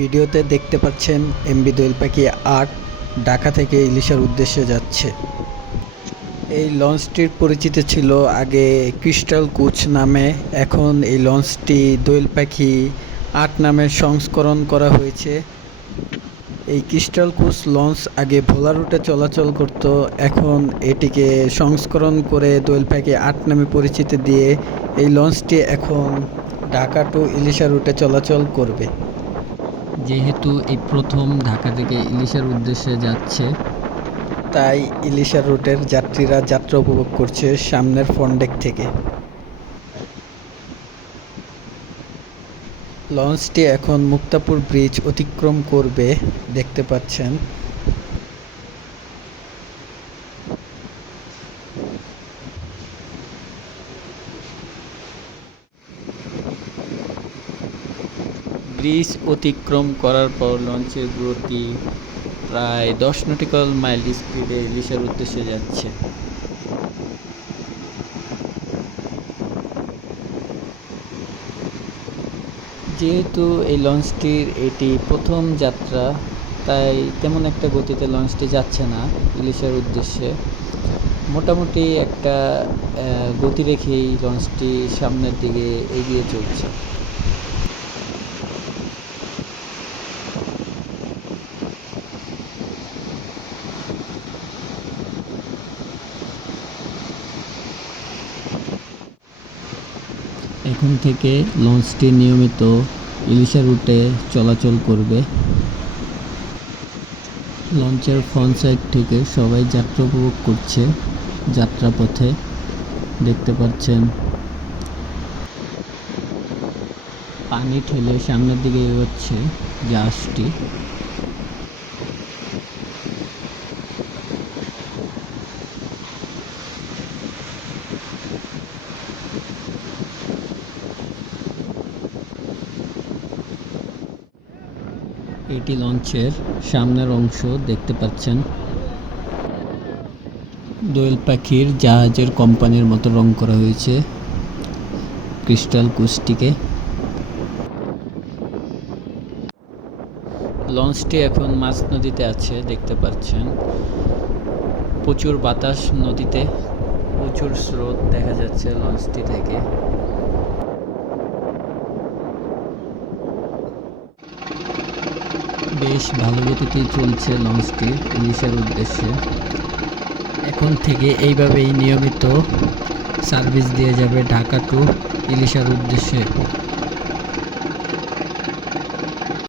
ভিডিওতে দেখতে পাচ্ছেন এমবি দোয়েল পাখি আট, ঢাকা থেকে ইলিশার উদ্দেশ্যে যাচ্ছে। এই লঞ্চটির পরিচিত ছিল আগে ক্রিস্টাল কুচ নামে, এখন এই লঞ্চটি দোয়েল পাখি আট নামে সংস্করণ করা হয়েছে। এই ক্রিস্টাল কুচ লঞ্চ আগে ভোলা রুটে চলাচল করত, এখন এটিকে সংস্করণ করে দোয়েল পাখি আট নামে পরিচিতি দিয়ে এই লঞ্চটি এখন ঢাকা টু ইলিশা রুটে চলাচল করবে। যেহেতু এই প্রথম ঢাকা থেকে ইলিশের উদ্দেশ্যে যাচ্ছে। তাই ইলিশা রুটের যাত্রীরা যাত্রা উপভোগ করছে সামনের ফন্ডেক থেকে। লঞ্চটি এখন মুক্তাপুর ব্রিজ অতিক্রম করবে, দেখতে পাচ্ছেন। ব্রিজ অতিক্রম করার পর লঞ্চের গতি প্রায় দশ নটিক্যাল মাইল স্পিডে ইলিশার উদ্দেশ্যে যাচ্ছে। যেহেতু এই লঞ্চটির এটি প্রথম যাত্রা, তাই তেমন একটা গতিতে লঞ্চটি যাচ্ছে না ইলিশের উদ্দেশ্যে। মোটামুটি একটা গতি রেখেই লঞ্চটি সামনের দিকে এগিয়ে চলছে। এখন থেকে লঞ্চটি নিয়মিত ইলিশা রুটে চলাচল করবে। লঞ্চের ফ্রন্ট সাইড থেকে সবাই যাত্রা উপভোগ করছে যাত্রাপথে। দেখতে পাচ্ছেন। পানি ঠেলে সামনের দিকে এগোচ্ছে জাহাজটি। এটি লঞ্চের সামনের অংশ, দেখতে পাচ্ছেন। দোয়েল পাখির জাহাজের কোম্পানির মতো রং করা হয়েছে ক্রিস্টাল কুচটিকে লঞ্চটি এখন মাছ নদীতে আছে, দেখতে পাচ্ছেন। প্রচুর বাতাস নদীতে, প্রচুর স্রোত দেখা যাচ্ছে লঞ্চটি থেকে। বেশ ভালো গতিতে চলছে লঞ্চটি ইলিশের উদ্দেশ্যে। এখন থেকে এইভাবেই নিয়মিত সার্ভিস দিয়ে যাবে ঢাকা টু ইলিশার উদ্দেশ্যে।